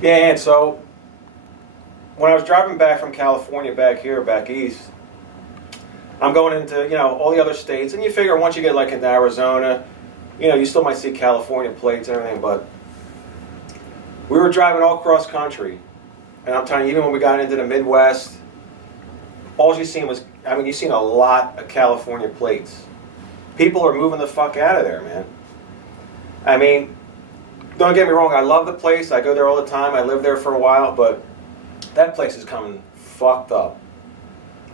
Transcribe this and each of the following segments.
Yeah, and so when I was driving back from California back here, back east, I'm going into, all the other states, and you figure once you get like into Arizona, you still might see California plates and everything, but we were driving all cross country, and I'm telling you, even when we got into the Midwest, all you seen was, you seen a lot of California plates. People are moving the fuck out of there, man. Don't get me wrong, I love the place, I go there all the time, I lived there for a while, but that place is coming fucked up.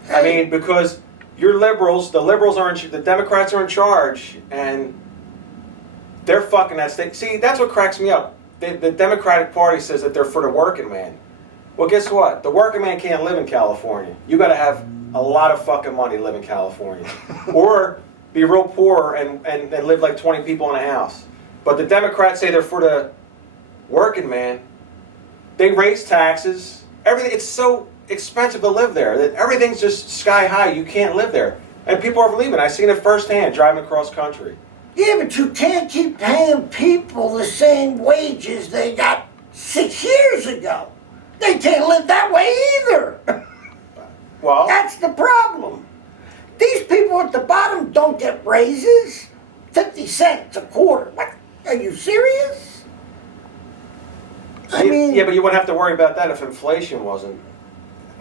Because you're liberals, the Democrats are in charge, and they're fucking that state. See, that's what cracks me up. The Democratic Party says that they're for the working man. Well, guess what? The working man can't live in California. You got to have a lot of fucking money to live in California. Or be real poor and live like 20 people in a house. But the Democrats say they're for the working man. They raise taxes. Everything, it's so expensive to live there that everything's just sky high. You can't live there. And people are leaving. I've seen it firsthand driving across country. Yeah, but you can't keep paying people the same wages they got 6 years ago. They can't live that way either. Well, that's the problem. These people at the bottom don't get raises. 50 cents a quarter. What? Are you serious? Yeah, but you wouldn't have to worry about that if inflation wasn't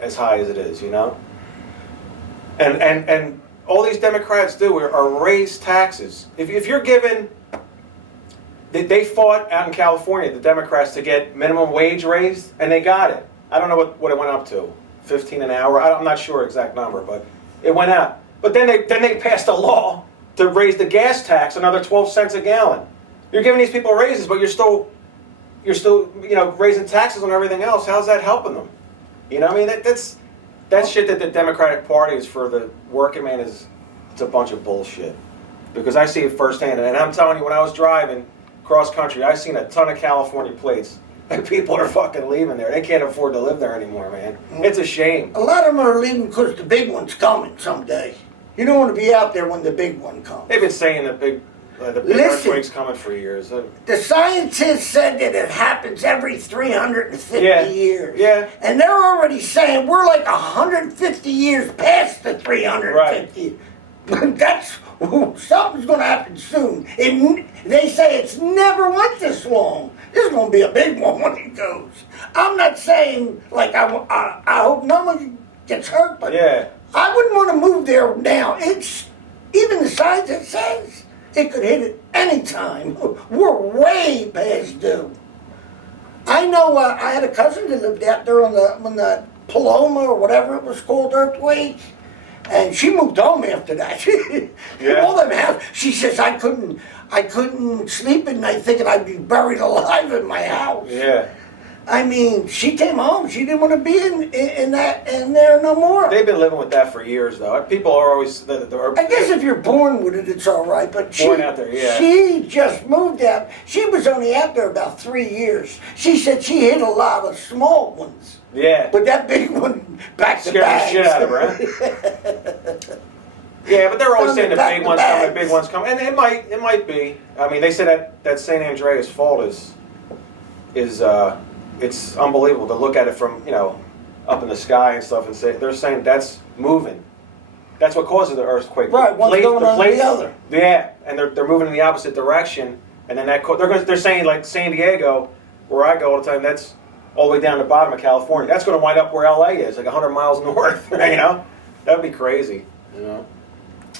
as high as it is, And all these Democrats do are raise taxes. If you're given, they fought out in California, the Democrats, to get minimum wage raised, and they got it. I don't know what it went up to, 15 an hour. I'm not sure exact number, but it went up. But then they passed a law to raise the gas tax another 12 cents a gallon. You're giving these people raises, but you're still raising taxes on everything else. How's that helping them? That's shit that the Democratic Party is for the working man it's a bunch of bullshit. Because I see it firsthand, and I'm telling you, when I was driving cross country, I've seen a ton of California plates, and people are fucking leaving there. They can't afford to live there anymore, man. It's a shame. A lot of them are leaving because the big one's coming someday. You don't want to be out there when the big one comes. They've been saying the big earthquake's coming for years. The scientists said that it happens every 350 years. Yeah. And they're already saying we're like 150 years past the 350. Right. That's something's going to happen soon. They say it's never went this long. This is going to be a big one when it goes. I'm not saying I hope no one gets hurt, but yeah. I wouldn't want to move there now. It's even the scientist says it could hit at any time. We're way past due. I know I had a cousin that lived out there when the Paloma or whatever it was called earthquake, and she moved home after that. Yeah. All them house. She says I couldn't sleep at night thinking I'd be buried alive in my house. Yeah. She came home. She didn't want to be in there no more. They've been living with that for years, though. People are always. I guess if you're born with it, it's all right. But born out there, yeah. She just moved out. She was only out there about 3 years. She said she hit a lot of small ones. Yeah. But that big one back to Scared back. the shit out of her. Huh? Yeah, but they're always saying the big ones come, and it might be. They say that St. Andreas fault is it's unbelievable to look at it from, up in the sky and stuff and they're saying that's moving. That's what causes the earthquake. Right, one's going on the other. Yeah, and they're moving in the opposite direction, and then they're saying like San Diego, where I go all the time, that's all the way down to the bottom of California. That's going to wind up where LA is, like 100 miles north. That would be crazy.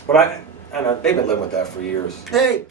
But I know they've been living with that for years. Hey.